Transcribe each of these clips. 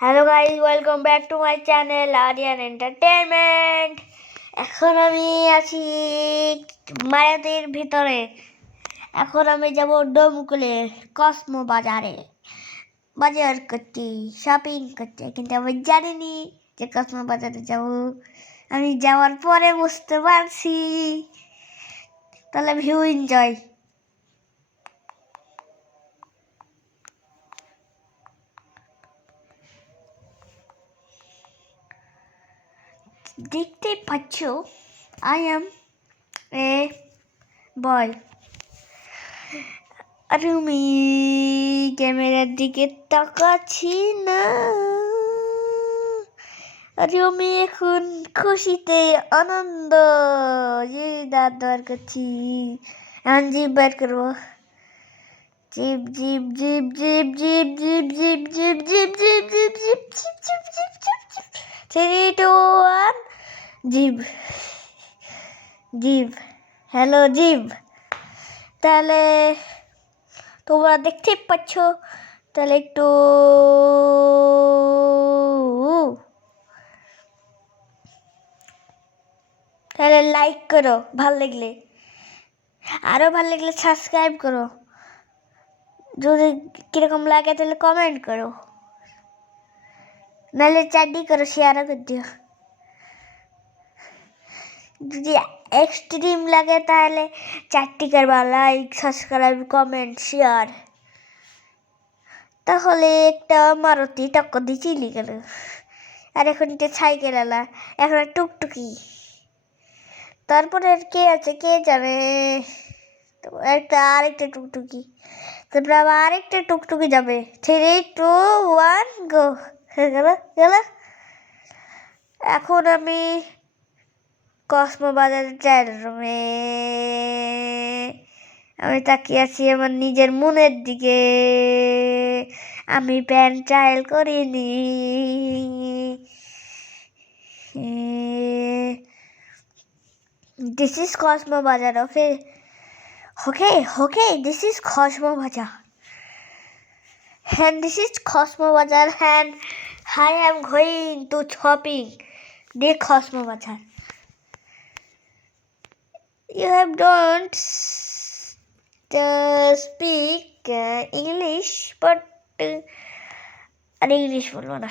Hello guys, welcome back to my channel Aryan Entertainment. এখন আমি আছি মায়াদের ভিতরে। এখন আমি যাব ডোমকুলে কসমো বাজারে বাজার করতে, শপিং করতে। কিন্তু আমি জানিনি যে কসমো বাজারে যাব। আমি যাওয়ার পরে বুঝতে পারছি। তাহলে ভিউ এনজয়। দেখতে পাচ্ছ, আই এম এ বয়। আর আমি ক্যামেরার দিকে তাকাচ্ছি না। আর আমি এখন খুশিতে আনন্দ দাঁত বার করছি। এখন জিপ বার করবো। জিপ জিপ জিপ জিপ জিপ জিপ জিপ জিপ জিপ জিপ জিপ জিপ জিপ জিপ জিপ জিপ জিপ 3, 2, 1 জিপ জিপ। হ্যালো জিপ। তাহলে তোমরা দেখতে পাচ্ছ, তাহলে একটু তাহলে লাইক করো ভাল লাগলে, আরও ভাল লাগলে সাবস্ক্রাইব করো। যদি কিরকম লাগে তাহলে কমেন্ট করো, নাহলে চারটি করো, শেয়ারও করে দিও। যদি এক্সট্রিম লাগে তাহলে 4টি করবা, লাইক, সাবস্ক্রাইব, কমেন্ট, শেয়ার। তাহলে একটা মারুতি টক্কর দিয়ে চিলি গেল। আর এখন এটা সাইকেল আলা, এখন টুকটুকি। তারপরে আর কে আছে কে জানে। আরেকটা টুকটুকি, তারপরে আবার আরেকটা টুকটুকি যাবে। 3, 2, 1 গো। গেল গেল। এখন আমি কসমো বাজারের ট্রায়াল রুমে। আমি তাকিয়ে আছি আমার নিজের মনের দিকে। আমি প্যান্ট ট্রায়াল করিনি। This is Cosmo Bazaar, okay? Okay, this is Cosmo Bazaar. And this is Cosmo Bazaar, and I am going to shopping the Cosmo Bazaar. You have don't speak English, but আর English বলবো না।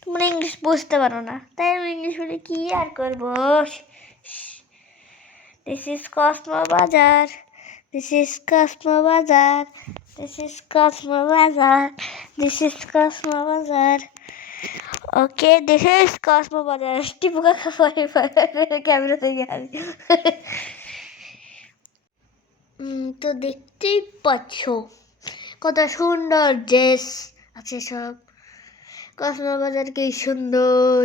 তোমরা English বুঝতে পারো না, তাই আমি English বলে কি আর করবো। This is Cosmo Bazaar. This is Cosmo Bazaar. This is Cosmo Bazaar. This is Cosmo Bazaar. Okay, this is Cosmo Bazaar. Tipu কাকা পরে ক্যামেরা থেকে আসি। তো দেখতেই পাচ্ছ কত সুন্দর ড্রেস আছে সব। কসমো বাজার কি সুন্দর।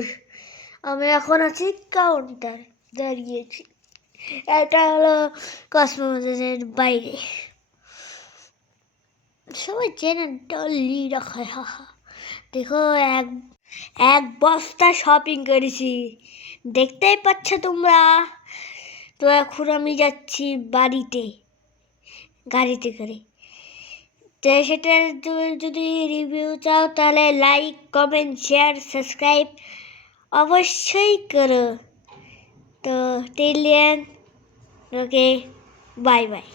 আমি এখন আছি কাউন্টার দাঁড়িয়েছি। এটা হলো কসমো বাজারের বাইরে। সবাই চেনে ডলি রাখায়, হাহা। দেখো এক বস্তা শপিং করেছি, দেখতেই পাচ্ছ তোমরা। তো এখন আমি যাচ্ছি বাড়িতে গাড়িতে করে। তো সেটা যদি রিভিউ চাও তাহলে লাইক, কমেন্ট, শেয়ার, সাবস্ক্রাইব অবশ্যই করো। তো টিল দেন, ওকে, বাই বাই।